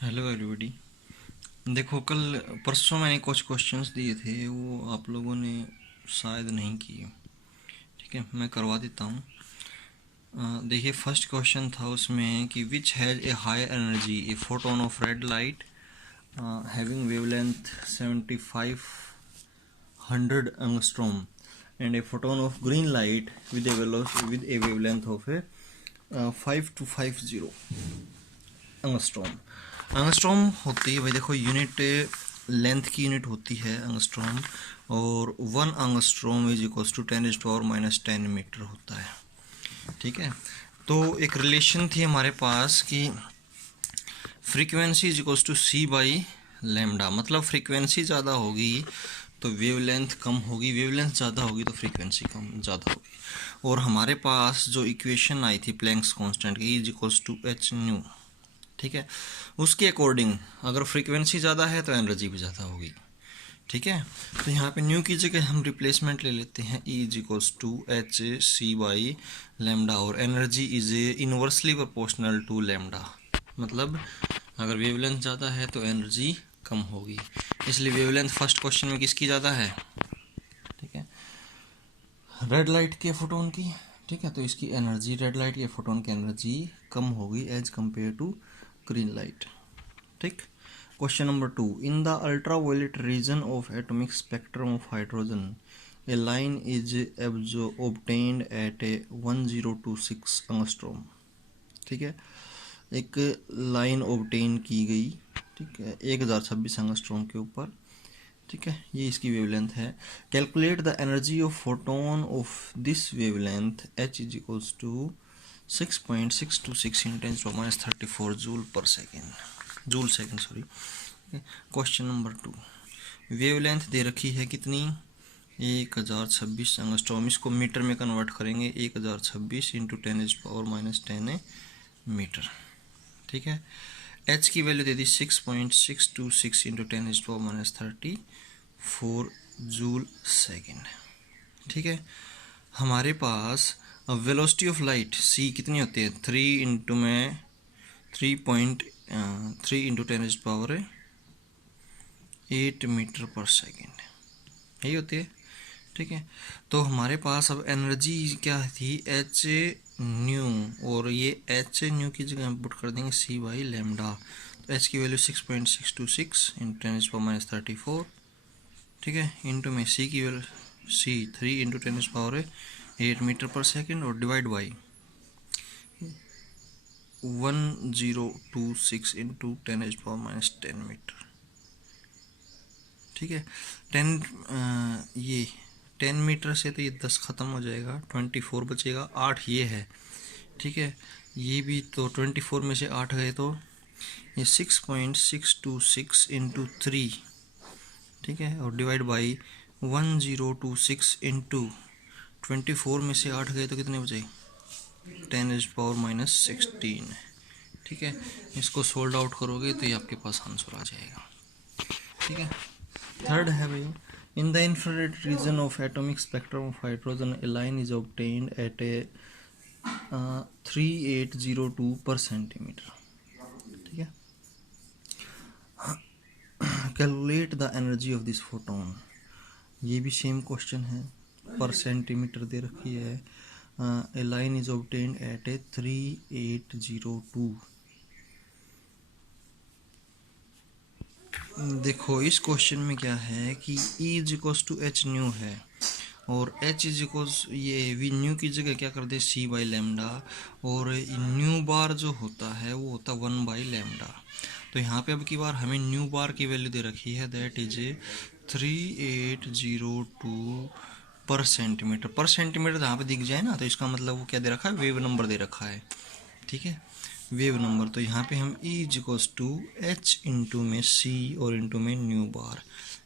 Hello everybody. देखो, कल परसों मैंने कुछ क्वेश्चंस दिए थे, वो आप लोगों ने शायद नहीं किए। ठीक है, मैं करवा देता हूँ। देखिए, फर्स्ट क्वेश्चन था उसमें कि which has a high energy a photon of red light having wavelength 7500 angstrom and a photon of green light with A wavelength of A 5250 angstrom. Angstrom होती है भाई, देखो, यूनिट लेंथ की यूनिट होती है एंगस्ट्रॉम, और 1 angstrom is equals to 10⁻⁻10 metre होता है। ठीक है, तो एक रिलेशन थी हमारे पास कि frequency is equals to c by lambda, मतलब फ्रीक्वेंसी ज़्यादा होगी तो वेवलेंथ कम होगी, वेवलेंथ ज़्यादा होगी तो फ्रीक्वेंसी कम ज़्यादा होगी। और हमारे पास जो इक्वेशन आई थी प्लैंक्स कांस्टेंट की, is equals to h nu. ठीक है, उसके अकॉर्डिंग अगर फ्रीक्वेंसी ज़्यादा है तो एनर्जी भी ज़्यादा होगी। ठीक है, तो यहाँ पे न्यू की जगह हम रिप्लेसमेंट ले लेते हैं, E is equals to H C by lambda, और energy is inversely proportional to lambda. मतलब अगर वेवलेंथ ज़्यादा है तो एनर्जी कम होगी, इसलिए वेवलेंथ फर्स्ट क्वेश्चन में किसकी ज़्यादा है? ठीक है, रेड लाइट के फोटोन की। ठीक है, तो इसकी एनर्जी, रेड लाइट के फोटोन की एनर्जी कम होगी as compare to green light. ठीक, question number 2, in the ultraviolet region of atomic spectrum of hydrogen a line is obtained at a 1026 angstrom. ठीक है, एक लाइन ऑब्टेन की गई, ठीक है, 1026 एंगस्ट्रॉम के ऊपर। ठीक है, ये इसकी वेवलेंथ है। Calculate the energy of photon of this wavelength, H is equals to 6.626 × 10⁻34 joule second, sorry. Question number 2, wavelength दे रखी है कितनी? 1026 एंगस्ट्रॉम। इसको मीटर में कन्वर्ट करेंगे, 1026 × 10⁻10 मीटर। ठीक है, एच की वैल्यू दे दी 6.626 × 10⁻34 जूल सेकेंड। ठीक है, हमारे पास वेलोसिटी ऑफ लाइट सी कितनी होती है? 3 मीटर पर सेकेंड, यही होती है। ठीक है, तो हमारे पास अब एनर्जी क्या थी? एच न्यू, और ये एच न्यू की जगह हम पुट कर देंगे सी बाई लेमडा। तो एच की वैल्यू 6.626 × 10⁻34। ठीक है, इंटू में सी की वैल्यू, सी 3 × 10⁸ मीटर पर सेकेंड, और डिवाइड बाई 1026 × 10⁻10 मीटर। ठीक है, 10 मीटर से तो ये 10 ख़त्म हो जाएगा, 24 बचेगा, 8 ये है। ठीक है, ये भी तो 24 में से 8 गए तो ये 6.626 × 3। ठीक है, और डिवाइड बाई 1026 × 24 में से 8 गए तो कितने बचे? 10⁻16। ठीक है, इसको सोल्ड आउट करोगे तो ये आपके पास आंसर आ जाएगा। ठीक है, थर्ड है भैया, in the infrared region of atomic spectrum of hydrogen a line is obtained at a 3802 per centimetre. ठीक है, calculate the energy of this photon. ये भी सेम क्वेश्चन है, पर सेंटीमीटर दे रखी है। A line is obtained at a 3802। देखो, इस क्वेश्चन में क्या है कि E is equals to h nu है, और H इज इक्वल्स, ये वी न्यू की जगह क्या कर दे? सी बाई लेमडा, और न्यू बार जो होता है वो होता 1 बाई लेमडा। तो यहाँ पे अब की बार हमें न्यू बार की वैल्यू दे रखी है, दैट इज 3802 पर सेंटीमीटर। पर सेंटीमीटर यहाँ पे दिख जाए ना, तो इसका मतलब वो क्या दे रखा है? वेव नंबर दे रखा है। ठीक है, वेव नंबर। तो यहाँ पे हम E is equals to H into में सी और इंटू में न्यू बार।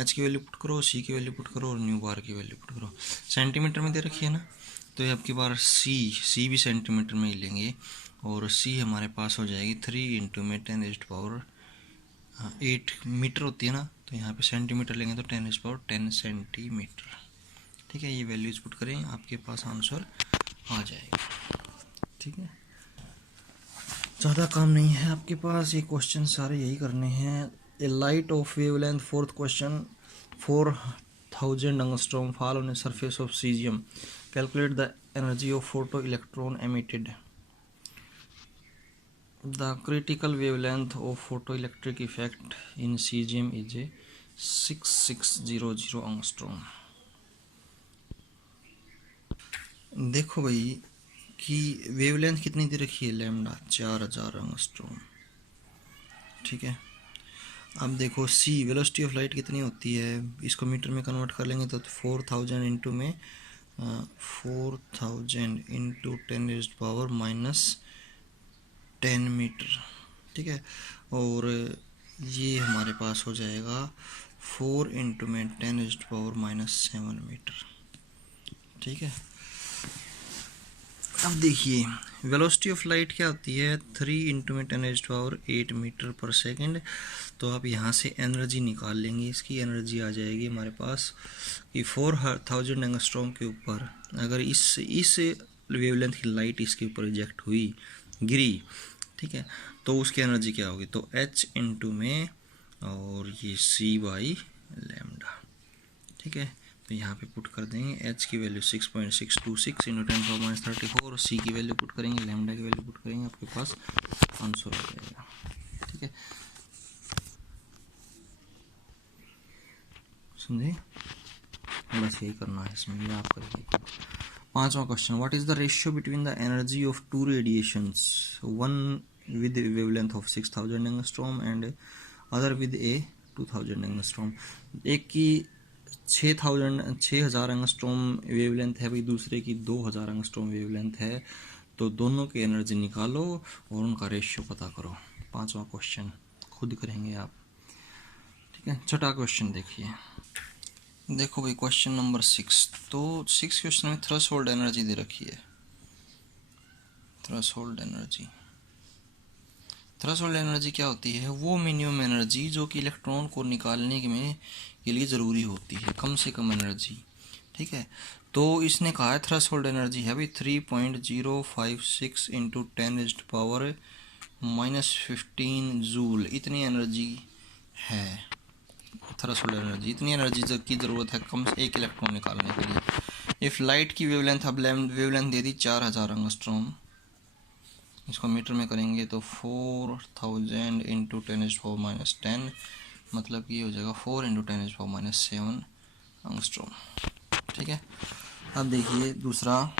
एच की वैल्यू पुट करो, सी की वैल्यू पुट करो, और न्यू बार की वैल्यू पुट करो। सेंटीमीटर में दे रखी है ना, तो ये आपकी बार सी भी सेंटीमीटर में ही लेंगे, और सी हमारे पास हो जाएगी 3 इंटू में 10⁸8 मीटर होती है ना, तो यहाँ पे सेंटीमीटर लेंगे तो 10⁸10 सेंटीमीटर। ठीक है, ये वैल्यूज पुट करें, आपके पास आंसर आ जाएगा। ठीक है, ज़्यादा काम नहीं है आपके पास, ये क्वेश्चन सारे यही करने हैं। A light of wavelength, fourth question, 4000 angstrom fall on a surface of cesium. Calculate the energy of photoelectron emitted. The critical wavelength of photoelectric effect in cesium is a 6600 angstrom. देखो भाई कि wavelength कितनी दे रखी है, lambda 4000 angstrom, ठीक है। अब देखो सी वेलोसिटी ऑफ लाइट कितनी होती है, इसको मीटर में कन्वर्ट कर लेंगे तो 4000 इंटू में 4000 इंटू 10⁻⁻10 मीटर, ठीक है। और ये हमारे पास हो जाएगा 4 इंटू में 10⁻⁻7 मीटर, ठीक है। अब देखिए वेलोसिटी ऑफ लाइट क्या होती है, 3 इंटू में 10⁸ मीटर पर सेकेंड। तो आप यहाँ से एनर्जी निकाल लेंगे, इसकी एनर्जी आ जाएगी हमारे पास कि 4000 एंगस्ट्रॉम के ऊपर अगर इस वेवलेंथ की लाइट इसके ऊपर रिजेक्ट हुई, गिरी, ठीक है, तो उसकी एनर्जी क्या होगी, तो h इंटू में और ये c बाई लैम्डा, ठीक है। तो यहाँ पे पुट कर देंगे h की वैल्यू 6.626 इंटू 10⁻34 और c की वैल्यू पुट करेंगे, लैम्डा की वैल्यू पुट करेंगे, आपके पास आंसर आ जाएगा, ठीक है। समझे, बस यही करना है इसमें, ये आप करेंगे। पांचवा question, what is the ratio between the energy of two radiations, one with wavelength of 6000 angstrom and other with a 2000 angstrom. एक की 6000 एंगस्ट्रॉम वेवलेंथ है भाई, दूसरे की 2000 एंगस्ट्रॉम वेवलेंथ है, तो दोनों की एनर्जी निकालो और उनका रेशियो पता करो। पांचवा क्वेश्चन खुद करेंगे आप, ठीक है। छठा क्वेश्चन देखिए, देखो भाई क्वेश्चन नंबर 6। तो 6 क्वेश्चन में थ्रेशोल्ड एनर्जी दे रखी है, थ्रेशोल्ड एनर्जी। थ्रेशोल्ड एनर्जी क्या होती है, वो मिनिमम एनर्जी जो कि इलेक्ट्रॉन को निकालने के लिए ज़रूरी होती है, कम से कम एनर्जी, ठीक है। तो इसने कहा है थ्रेशोल्ड एनर्जी है भाई 3.056 इंटू 10⁻⁻15 जूल, इतनी एनर्जी है थ्रेशोल्ड एनर्जी, इतनी एनर्जी की ज़रूरत है कम से एक इलेक्ट्रॉन निकालने के लिए। इफ़ लाइट की वेवलेंथ, अब वेवलेंथ दे दी 4000 एंगस्ट्रॉम, इसको मीटर में करेंगे तो 4000 इंटू 10⁻⁻10 मतलब कि हो जाएगा 4 इंटू 10⁻⁻7 एंगस्ट्रॉम, ठीक है। अब देखिए दूसरा,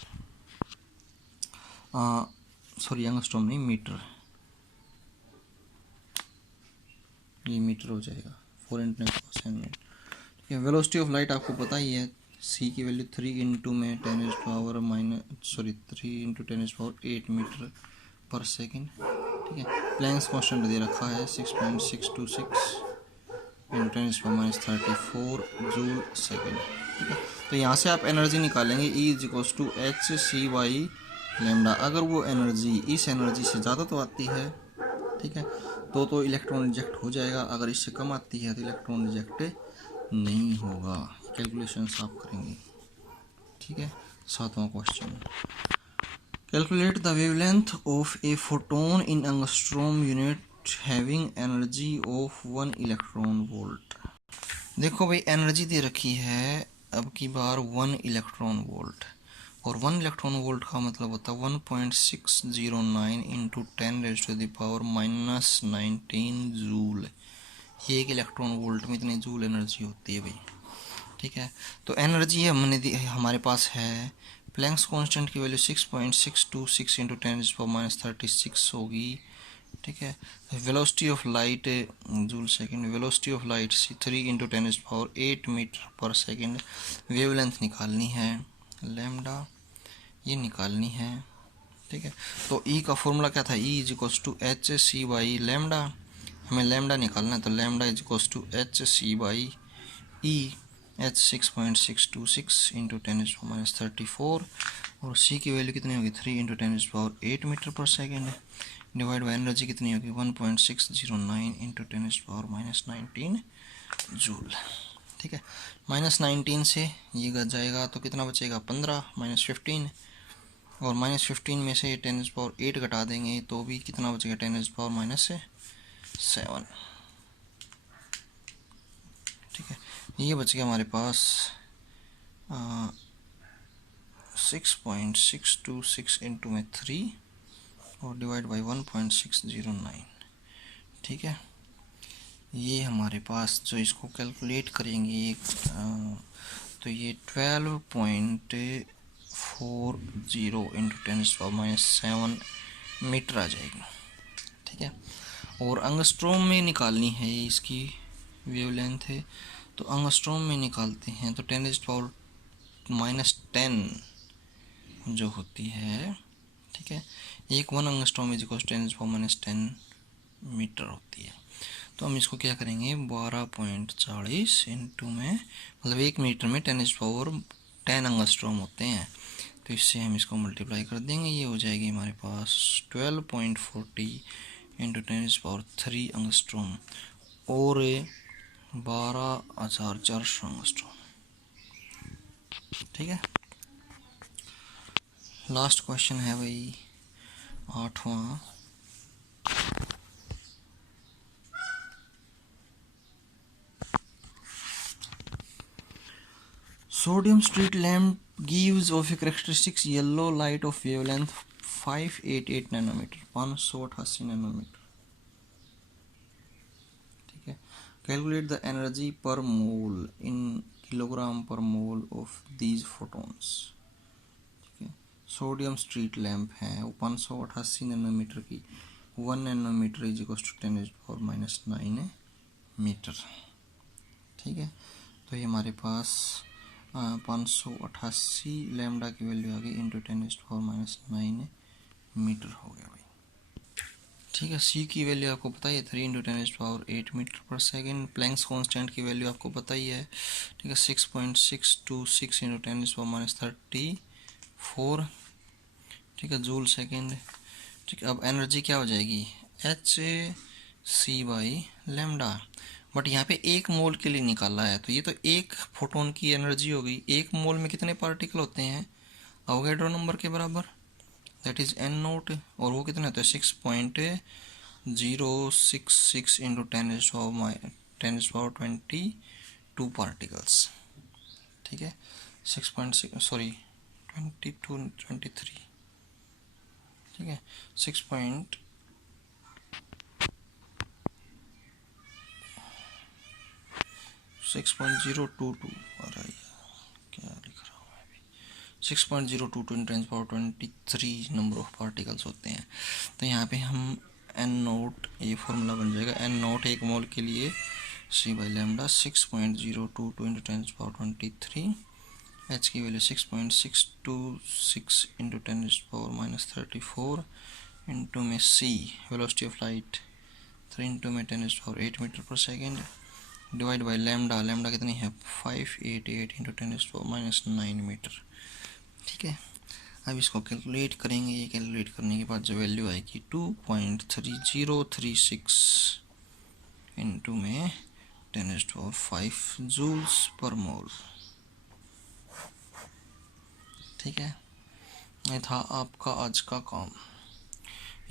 सॉरी एंगस्ट्रॉम नहीं, मीटर, ये मीटर हो जाएगा 4 इंटू 10⁻⁷ मीटर, ठीक है। वेलोसिटी ऑफ लाइट आपको पता ही है, c की वैल्यू 3 इंटू में 3 इंटू 10⁸ मीटर पर सेकेंड, ठीक है। प्लैंक्स कांस्टेंट दे रखा है 6.626 इंटू 10⁻34 जूल सेकेंड, ठीक है। तो यहाँ से आप एनर्जी निकालेंगे, E is equals to H C by lambda. अगर वो एनर्जी इस एनर्जी से ज़्यादा तो आती है, ठीक है, तो इलेक्ट्रॉन रिजेक्ट हो जाएगा, अगर इससे कम आती है तो इलेक्ट्रॉन रिजेक्ट नहीं होगा। कैलकुलेशंस आप करेंगे, ठीक है। सातवां question, calculate the wavelength of a photon in angstrom unit having energy of 1 electron volt. देखो भाई एनर्जी दे रखी है अब की बार 1 इलेक्ट्रॉन वोल्ट, और 1 इलेक्ट्रॉन वोल्ट का मतलब होता है 1.609 इंटू 10⁻⁻19 जूल। ये एक इलेक्ट्रॉन वोल्ट में इतनी जूल एनर्जी होती है भाई, ठीक है। तो एनर्जी हमारे पास है, प्लैंक्स कांस्टेंट की वैल्यू 6.626 इंटू 10⁻⁻36 होगी, ठीक है। Velocity of light joule second, velocity of light 3 into 10⁸ metre per second. Wavelength निकालनी है, लैम्डा ये निकालनी है, ठीक है। तो ई का फॉर्मूला क्या था, ई is equals to H C by lambda, हमें लैम्डा निकालना है, तो lambda is equals to H C by E, H 6.626 into 10⁻34 और सी की वैल्यू कितनी होगी 3 into 10⁸ metre per second, divide by energy कितनी होगी 1.609 इंटू 10⁻⁻19 जूल, ठीक है। -19 से ये जाएगा तो कितना बचेगा 15 -15, और -15 में से 10⁻8 घटा देंगे तो भी कितना बचेगा, 10⁻7। ठीक है, ये बच गया हमारे पास 6.626 इंटू में 3 और डिवाइड बाई 1.609। ठीक है, ये हमारे पास जो इसको कैलकुलेट करेंगे तो ये 12.40 इंटू 10⁻7 मीटर आ जाएगी। ठीक है, और अंगस्ट्रोम में निकालनी है, ये इसकी वेवलेंथ है, तो अंगस्ट्रोम में निकालते हैं तो 10⁻10 जो होती है, ठीक है, 1 अंगस्ट्रोम इज इक्वल 10⁻10 मीटर होती है। तो हम इसको क्या करेंगे, 12.40 इंटू में, मतलब 1 मीटर में 10⁻10 अंगस्ट्रोम होते हैं, तो इससे हम इसको मल्टीप्लाई कर देंगे, ये हो जाएगी हमारे पास 12.40 इंटू 10⁻3 अंगस्ट्रोम और 12,400 अंगस्ट्रोम। ठीक है, लास्ट क्वेश्चन है भाई 8वां। Sodium street lamp gives off a characteristics yellow light of wavelength 588 nanometre, 588 nanometre. ठीक है, कैलकुलेट द एनर्जी पर मोल इन किलोग्राम पर मोल ऑफ दीज फोटोन्स। ठीक है, सोडियम स्ट्रीट लैम्प है वो 588 नैनोमीटर की, 1 nanometre is equal to 10⁻⁹ metre. ठीक है, तो ये हमारे पास 588 लैम्डा की वैल्यू आ गई इंटू 10⁻⁹ मीटर हो गया भाई। ठीक है, सी की वैल्यू आपको पता ही है 3 into 10⁸ metre per second. Planks constant की वैल्यू आपको पता ही है, ठीक है, 6.626 इंटू 10⁻34। ठीक है, जूल सेकेंड। ठीक है, अब एनर्जी क्या हो जाएगी, Hc/λ, बट यहाँ पे 1 मोल के लिए निकाला है, तो ये तो 1 फोटोन की एनर्जी हो गई। 1 मोल में कितने पार्टिकल होते हैं, अवोगाड्रो नंबर के बराबर, दैट इज n0, और वो कितने होते हैं 6.066 इंटू 10⁻22 पार्टिकल्स। ठीक है, 6.6 सॉरी 23। ठीक है, 6.022 अरे क्या लिख रहा हूँ मैं अभी, 6.022 × 10⁻23 नंबर ऑफ पार्टिकल्स होते हैं। तो यहाँ पे हम n0, ये फॉर्मूला बन जाएगा, n0 1 मोल के लिए c/λ 6.022 × 10⁻23, h की वैल्यू 6.626 इंटू 10⁻34 इंटू में c velocity of light 3 into में 10⁸ metre per second divide by lambda, lambda कितनी है 588 इंटू 10⁻⁹ मीटर। ठीक है, अब इसको कैलकुलेट करेंगे, ये कैलकुलेट करने के बाद जो वैल्यू आएगी 2.3036 इंटू में 10⁻5 जूल्स पर मोल। ठीक है, ये था आपका आज का काम।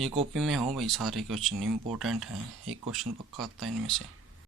ये कॉपी में हो भाई, सारे क्वेश्चन इंपॉर्टेंट हैं, एक क्वेश्चन पक्का आता है इनमें से।